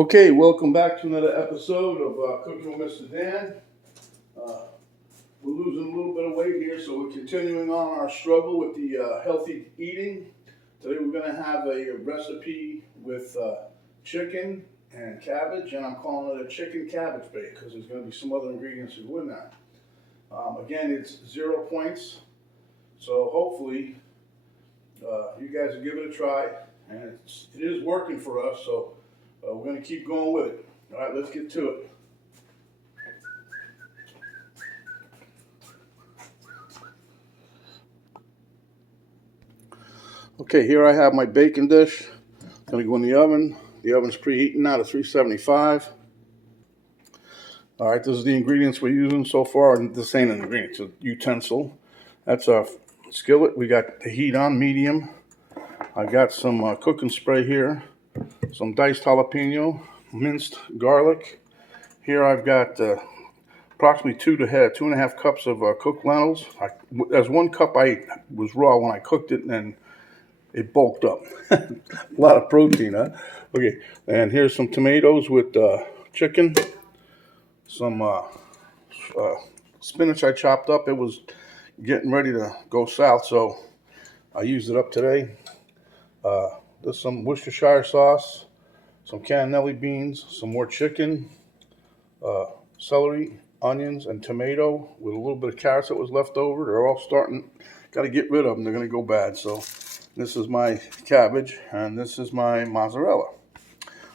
Okay, welcome back to another episode of Cooking with Mr. Dan. We're losing a little bit of weight here, so we're continuing on our struggle with the healthy eating. Today we're going to have a recipe with chicken and cabbage, and I'm calling it a chicken cabbage bake because there's going to be some other ingredients that go in there. Again, it's 0 points, so hopefully you guys will give it a try, and it is working for us, so we're going to keep going with it. All right, let's get to it. Okay, here I have my baking dish. It's going to go in the oven. The oven's preheating now to 375. All right, this is the ingredients we're using so far. This ain't an ingredient, it's a utensil. That's our skillet. We got the heat on medium. I got some cooking spray here, some diced jalapeno, minced garlic. Here I've got approximately 2.5 cups of cooked lentils. There's 1 cup I was raw when I cooked it, and it bulked up. A lot of protein, huh? Okay, and here's some tomatoes with chicken, some spinach I chopped up. It was getting ready to go south, so I used it up today. There's some Worcestershire sauce, some cannellini beans, some more chicken, celery, onions, and tomato with a little bit of carrots that was left over. They're all starting, got to get rid of them. They're going to go bad. So this is my cabbage, and this is my mozzarella.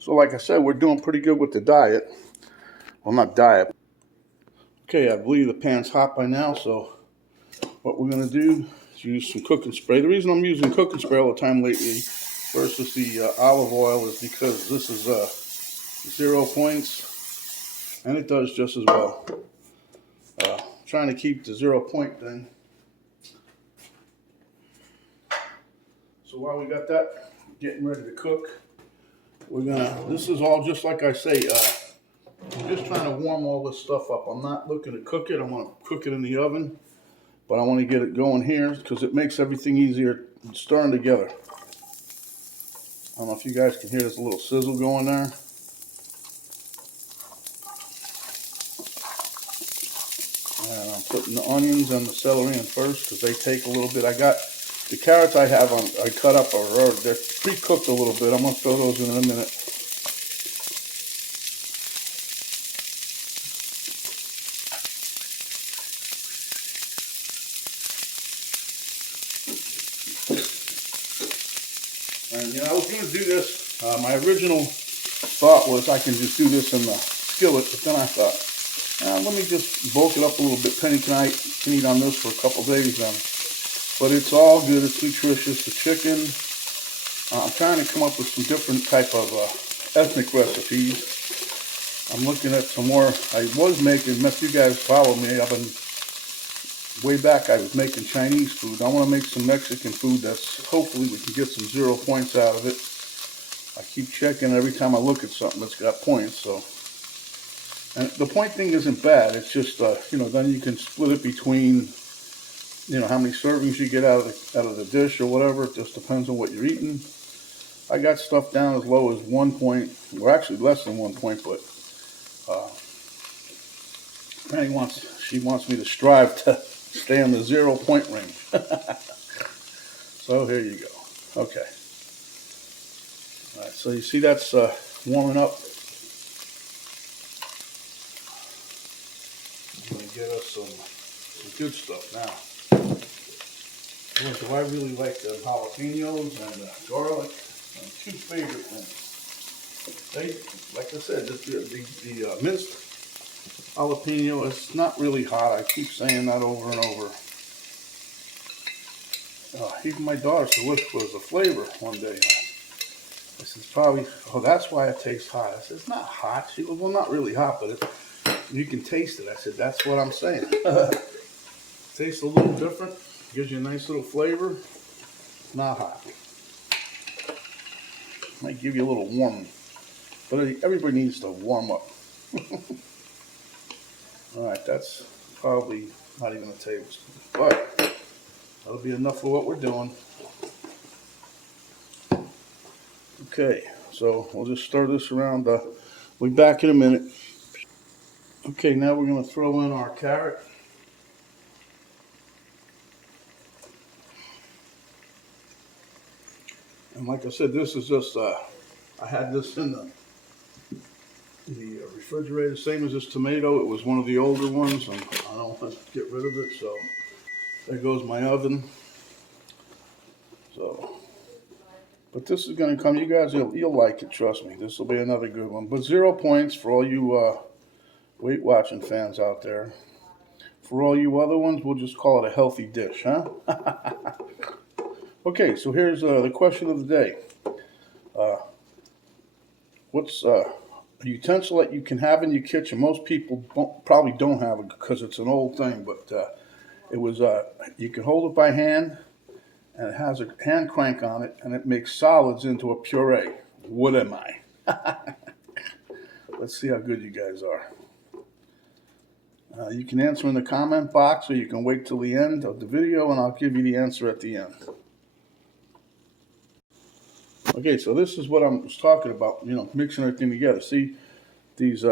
So like I said, we're doing pretty good with the diet. Well, not diet. Okay, I believe the pan's hot by now, so what we're going to do is use some cooking spray. The reason I'm using cooking spray all the time lately versus the olive oil is because this is 0 points, and it does just as well. Trying to keep the 0 point thing. So while we got that getting ready to cook, this is all just like I say, I'm just trying to warm all this stuff up. I'm not looking to cook it. I want to cook it in the oven, but I want to get it going here because it makes everything easier stirring together. I don't know if you guys can hear this little sizzle going there. And I'm putting the onions and the celery in first because they take a little bit. I got the carrots I cut up, they're pre-cooked a little bit. I'm going to throw those in a minute. And I was going to do this, my original thought was I can just do this in the skillet, but then I thought, let me just bulk it up a little bit. Penny can eat on this for a couple days then. But it's all good, it's nutritious, the chicken. I'm trying to come up with some different type of ethnic recipes. I'm looking at some more. I was making, if you guys follow me, way back I was making Chinese food. I want to make some Mexican food that's, hopefully we can get some 0 points out of it. I keep checking every time I look at something that's got points, so. And the point thing isn't bad, it's just, then you can split it between, how many servings you get out of the dish or whatever. It just depends on what you're eating. I got stuff down as low as 1 point, or actually less than 1 point, but Granny wants me to strive to stay in the 0 point range. So here you go. Okay. All right, so you see that's warming up. I'm going to get us some good stuff now. So I really like the jalapenos and the garlic. My 2 favorite things. Like I said, the minced jalapeno, it's not really hot. I keep saying that over and over. Even my daughter said, "What was the flavor?" one day. I said, "Probably, that's why it tastes hot." I said, "It's not hot." She goes, "Well, not really hot, but you can taste it." I said, "That's what I'm saying." Tastes a little different. Gives you a nice little flavor. Not hot. Might give you a little warm, but everybody needs to warm up. All right, that's probably not even a tablespoon, but that'll be enough for what we're doing. Okay, So we'll just stir this around. We'll be back in a minute. Okay, now we're going to throw in our carrot. And like I said, this is just, I had this in the refrigerator, same as this tomato. It was one of the older ones, and I don't want to get rid of it, so there goes my oven. So, but this is going to come, you guys, you'll like it, trust me. This will be another good one. But 0 points for all you Weight Watching fans out there. For all you other ones, we'll just call it a healthy dish, huh? Okay, so here's the question of the day. What's a utensil that you can have in your kitchen? Most people probably don't have it because it's an old thing, but it was you can hold it by hand, and it has a hand crank on it, and it makes solids into a puree. What am I? Let's see how good you guys are. You can answer in the comment box, or you can wait till the end of the video, and I'll give you the answer at the end. Okay, so this is what I was talking about, you know, mixing everything together. See, these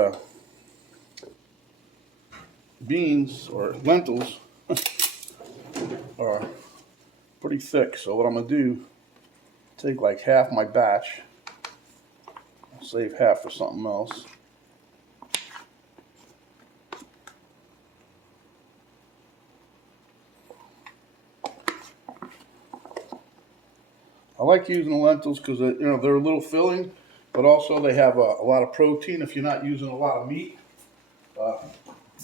beans or lentils are pretty thick. So what I'm going to do, take like half my batch, I'll save half for something else. I like using the lentils because you know, they're a little filling, but also they have a lot of protein if you're not using a lot of meat.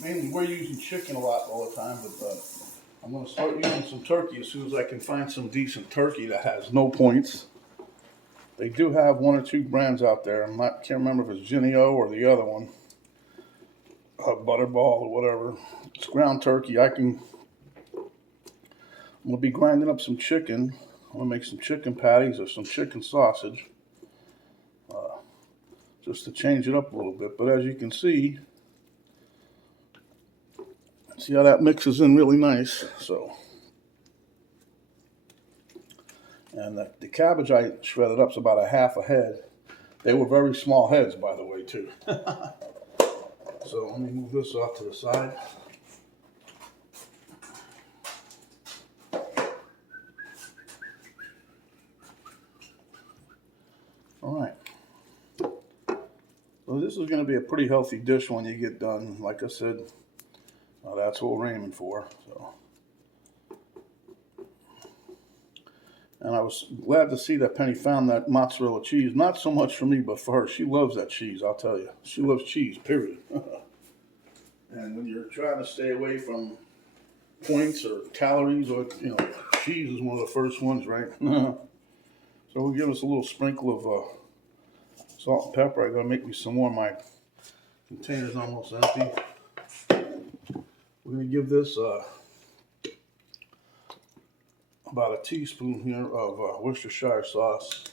Mainly we're using chicken a lot all the time, but I'm going to start using some turkey as soon as I can find some decent turkey that has no points. They do have 1 or 2 brands out there. Can't remember if it's Genio or the other one, Butterball or whatever. It's ground turkey. I'm going to be grinding up some chicken. I'm going to make some chicken patties or some chicken sausage, just to change it up a little bit. But as you can see how that mixes in really nice. So, and the cabbage I shredded up is about a half a head. They were very small heads, by the way, too. So let me move this off to the side. All right. So this is going to be a pretty healthy dish when you get done. Like I said, that's what we're aiming for. So, and I was glad to see that Penny found that mozzarella cheese. Not so much for me, but for her. She loves that cheese, I'll tell you. She loves cheese, period. And when you're trying to stay away from points or calories, or you know, cheese is one of the first ones, right? So we'll give us a little sprinkle of salt and pepper. I gotta make me some more. My container's almost empty. We're gonna give this about a teaspoon here of Worcestershire sauce.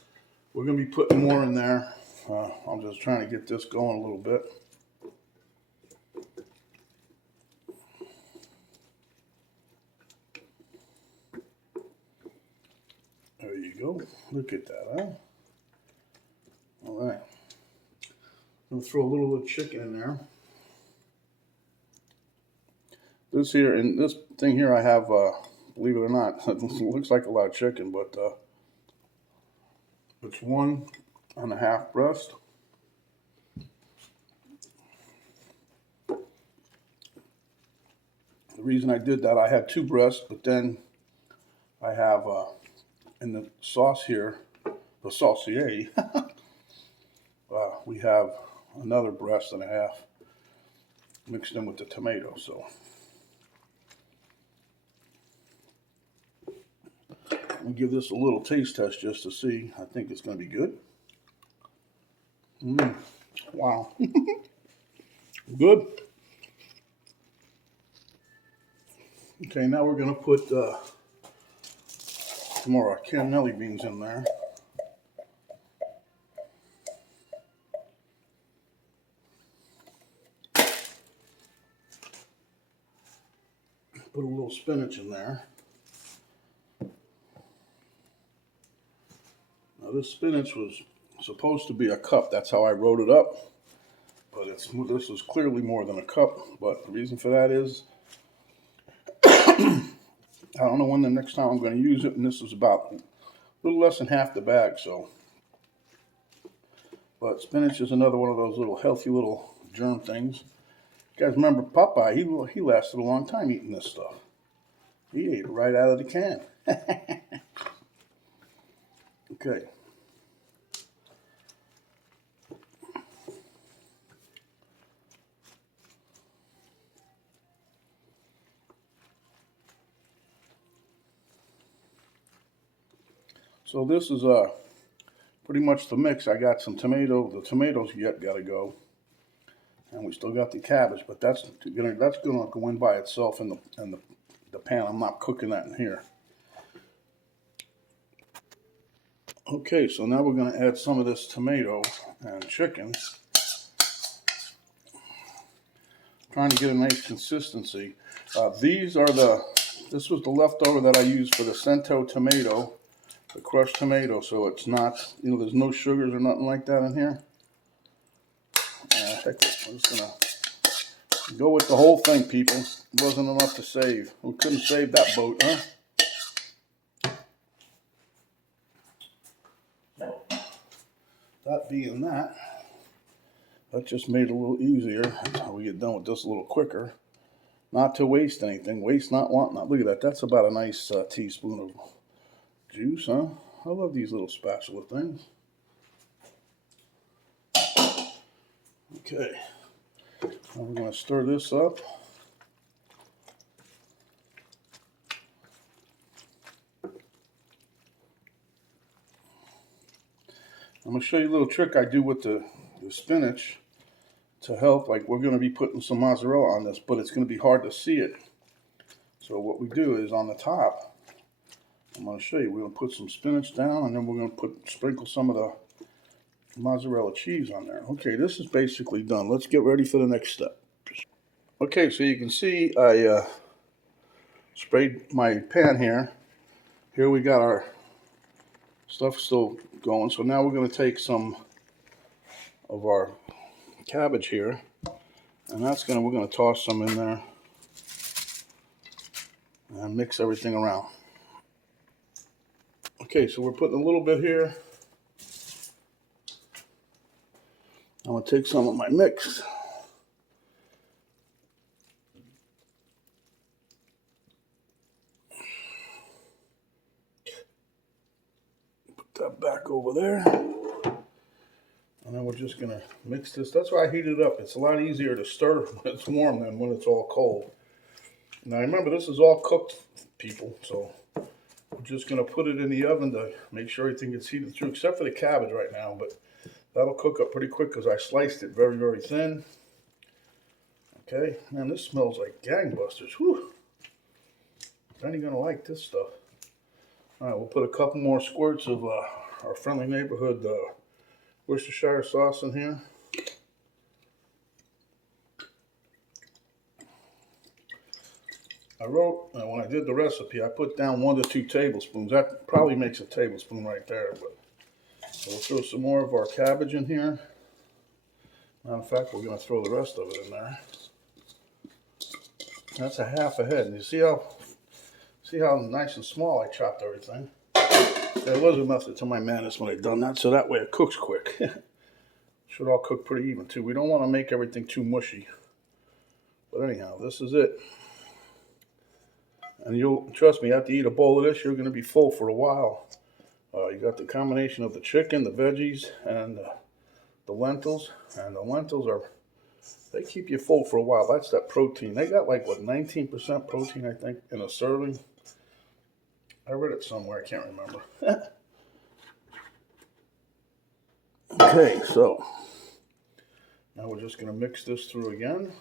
We're gonna be putting more in there. I'm just trying to get this going a little bit. There you go. Look at that, huh? All right. I'm gonna throw a little bit of chicken in there. This here, and this thing here I have, believe it or not, it looks like a lot of chicken, but it's 1.5 breast. The reason I did that, I had 2 breasts, but then I have in the sauce here, the saucier, we have another breast and a half mixed in with the tomato. So I'll give this a little taste test just to see. I think it's going to be good. Wow. Good. Okay, now we're going to put some more cannellini beans in there. Put a little spinach in there. Now this spinach was supposed to be a cup. That's how I wrote it up. But this is clearly more than a cup. But the reason for that is I don't know when the next time I'm going to use it, and this is about a little less than half the bag. So, but spinach is another one of those little healthy little germ things. You guys remember Popeye? He lasted a long time eating this stuff. He ate it right out of the can. Okay. So this is pretty much the mix. I got some tomato. The tomatoes yet got to go, and we still got the cabbage, but that's gonna go in by itself in the pan. I'm not cooking that in here. Okay, so now we're going to add some of this tomato and chicken. Trying to get a nice consistency. This was the leftover that I used for the cento tomato, the crushed tomato, so it's not, there's no sugars or nothing like that in here. Heck, I'm just going to go with the whole thing, people. It wasn't enough to save. We couldn't save that boat, huh? That being that just made it a little easier. That's how we get done with this a little quicker. Not to waste anything. Waste not, want not. Look at that. That's about a nice teaspoon of juice, huh? I love these little spatula things. Okay. Now we're going to stir this up. I'm going to show you a little trick I do with the spinach to help. Like, we're going to be putting some mozzarella on this, but it's going to be hard to see it. So what we do is on the top, I'm going to show you, we're going to put some spinach down, and then we're going to sprinkle some of the mozzarella cheese on there. Okay, this is basically done. Let's get ready for the next step. Okay, so you can see I sprayed my pan here. Here we got our stuff still going. So now we're going to take some of our cabbage here, and we're going to toss some in there and mix everything around. Okay, so we're putting a little bit here. I'm going to take some of my mix. Put that back over there. And then we're just going to mix this. That's why I heat it up. It's a lot easier to stir when it's warm than when it's all cold. Now remember, this is all cooked, people, so we're just going to put it in the oven to make sure everything gets heated through, except for the cabbage right now, but that'll cook up pretty quick because I sliced it very, very thin. Okay, man, this smells like gangbusters. Whew. Then you're going to like this stuff. All right, we'll put a couple more squirts of our friendly neighborhood Worcestershire sauce in here. I wrote, when I did the recipe, I put down 1 to 2 tablespoons. That probably makes a tablespoon right there. But so we'll throw some more of our cabbage in here. Matter of fact, we're going to throw the rest of it in there. That's a half a head. And you see how nice and small I chopped everything. There was a method to my madness when I done that, so that way it cooks quick. Should all cook pretty even too. We don't want to make everything too mushy. But anyhow, this is it. And you'll, trust me, after you eat a bowl of this, you're going to be full for a while. You got the combination of the chicken, the veggies, and the lentils. And the lentils they keep you full for a while. That's that protein. They got like, what, 19% protein, I think, in a serving. I read it somewhere, I can't remember. Okay, so now we're just going to mix this through again.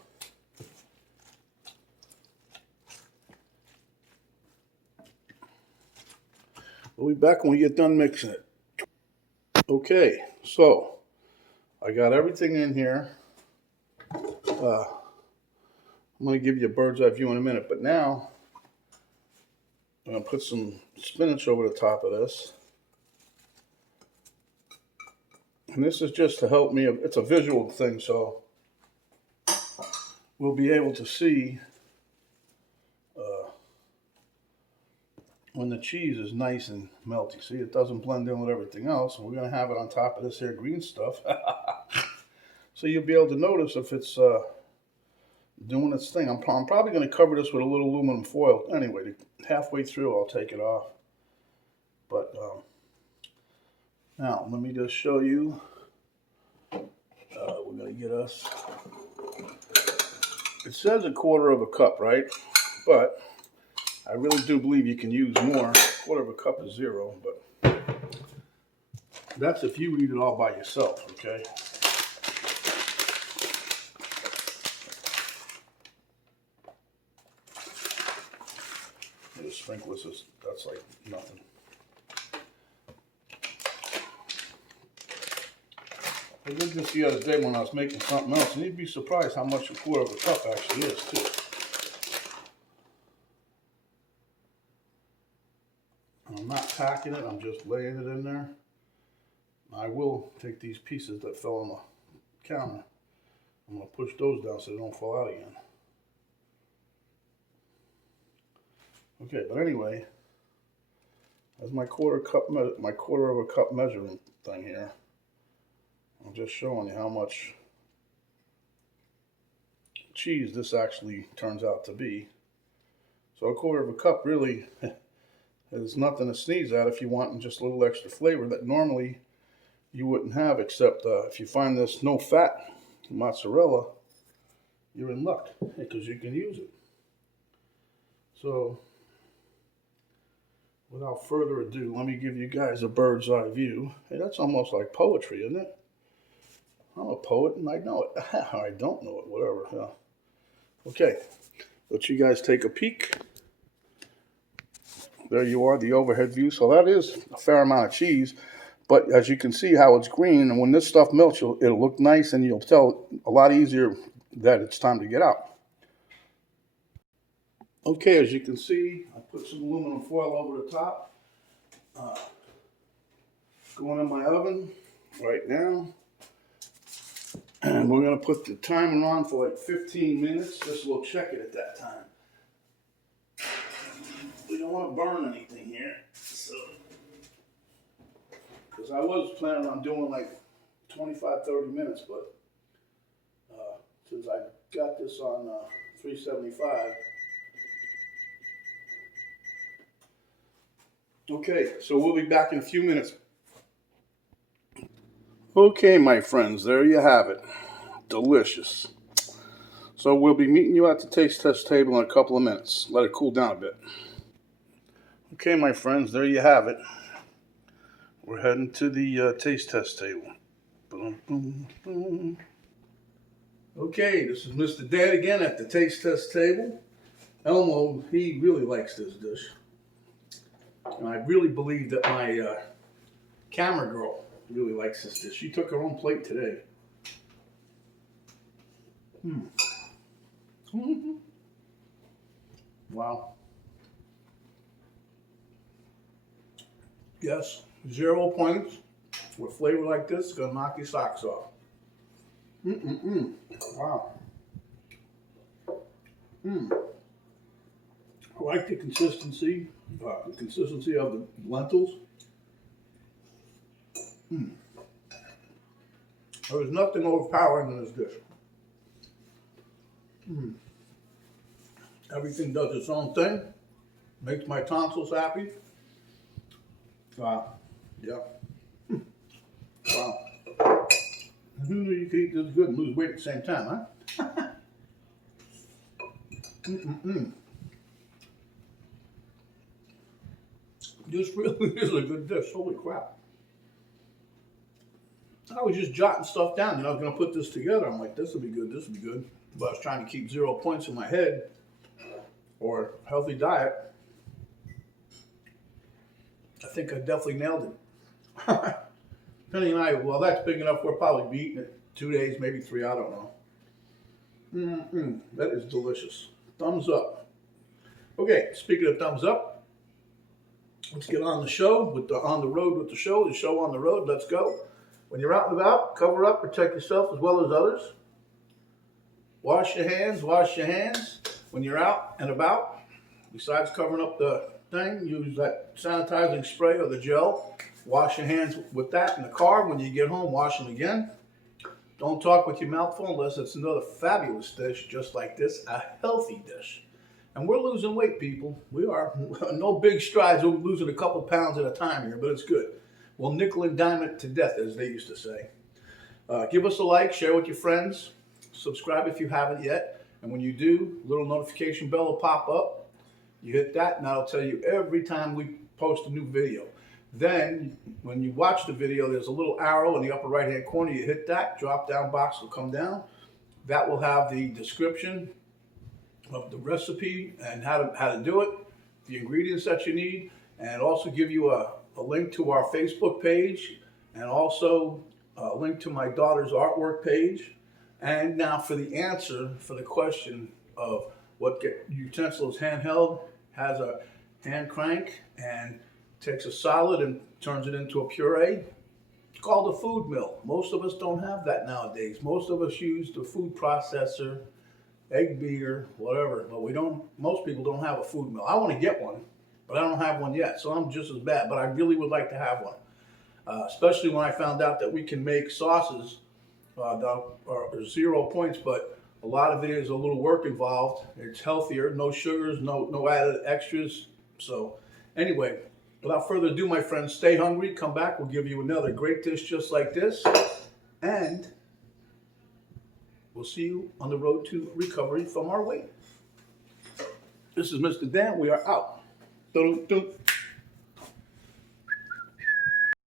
We'll be back when we get done mixing it. Okay, so I got everything in here. I'm going to give you a bird's eye view in a minute, but now I'm going to put some spinach over the top of this. And this is just to help me. It's a visual thing, so we'll be able to see when the cheese is nice and melty. See, it doesn't blend in with everything else. And we're going to have it on top of this here green stuff. So you'll be able to notice if it's doing its thing. I'm probably going to cover this with a little aluminum foil. Anyway, halfway through, I'll take it off. But now, let me just show you. We're going to get us. It says 1/4 cup, right? But I really do believe you can use more. 1/4 cup is 0, but that's if you eat it all by yourself, okay? The sprinklers, that's like nothing. I did this the other day when I was making something else, and you'd be surprised how much 1/4 cup actually is, too. I'm not packing it, I'm just laying it in there. I will take these pieces that fell on the counter. I'm going to push those down so they don't fall out again. Okay, but anyway, that's my 1/4 cup measuring thing here. I'm just showing you how much cheese this actually turns out to be. So 1/4 cup really is nothing to sneeze at if you want just a little extra flavor that normally you wouldn't have, except if you find this no fat mozzarella, you're in luck because you can use it. So without further ado, let me give you guys a bird's eye view. Hey, that's almost like poetry, isn't it? I'm a poet and I know it. I don't know it, whatever. Yeah. Okay, let you guys take a peek. There you are, the overhead view. So that is a fair amount of cheese. But as you can see how it's green, and when this stuff melts, it'll look nice, and you'll tell a lot easier that it's time to get out. Okay, as you can see, I put some aluminum foil over the top. Going in my oven right now. And we're going to put the timer on for like 15 minutes. Just we'll check it at that time. We don't want to burn anything here. So, because I was planning on doing like 25-30 minutes, but since I got this on 375. Okay, so we'll be back in a few minutes. Okay, my friends, there you have it. Delicious. So we'll be meeting you at the taste test table in a couple of minutes. Let it cool down a bit. Okay, my friends, there you have it. We're heading to the taste test table. Boom, boom, boom. Okay, this is Mr. Dad again at the taste test table. Elmo, he really likes this dish. And I really believe that my camera girl really likes this dish. She took her own plate today. Wow. Yes, 0 points. With flavor like this, it's gonna knock your socks off. Wow. I like the consistency of the lentils. There's nothing overpowering in this dish. Everything does its own thing. Makes my tonsils happy. Wow. Yeah. Wow. Who knew you could eat this good and lose weight at the same time, huh? This really is a good dish. Holy crap. I was just jotting stuff down, and I was going to put this together. I'm like, this will be good, this will be good. But I was trying to keep 0 points in my head, or healthy diet. I think I definitely nailed it. Penny and I, well, that's big enough. We'll probably be eating it 2 days, maybe 3, I don't know. That is delicious. Thumbs up. Okay, speaking of thumbs up, let's get on the show, on the road with the show on the road, let's go. When you're out and about, cover up, protect yourself as well as others. Wash your hands, wash your hands. When you're out and about, besides covering up the thing, use that sanitizing spray or the gel. Wash your hands with that in the car. When you get home, wash them again. Don't talk with your mouth full unless it's another fabulous dish just like this, a healthy dish. And we're losing weight, people. We are. No big strides. We're losing a couple pounds at a time here, but it's good. We'll nickel and dime it to death, as they used to say. Give us a like, share with your friends, subscribe if you haven't yet. And when you do, a little notification bell will pop up. You hit that, and that'll tell you every time we post a new video. Then, when you watch the video, there's a little arrow in the upper right-hand corner. You hit that, drop-down box will come down. That will have the description of the recipe and how to do it, the ingredients that you need, and also give you a link to our Facebook page, and also a link to my daughter's artwork page. And now for the answer for the question of what utensil is handheld, has a hand crank and takes a solid and turns it into a puree. It's called a food mill. Most of us don't have that nowadays. Most of us use the food processor, egg beater, whatever, but most people don't have a food mill. I want to get one, but I don't have one yet, so I'm just as bad, but I really would like to have one. Especially when I found out that we can make sauces that are 0 points, but a lot of it is a little work involved. It's healthier, no sugars, no added extras. So anyway, without further ado, my friends, stay hungry, come back, we'll give you another great dish just like this, and we'll see you on the road to recovery from our weight. This is Mr. Dan. We are out. Doo-doo-doo.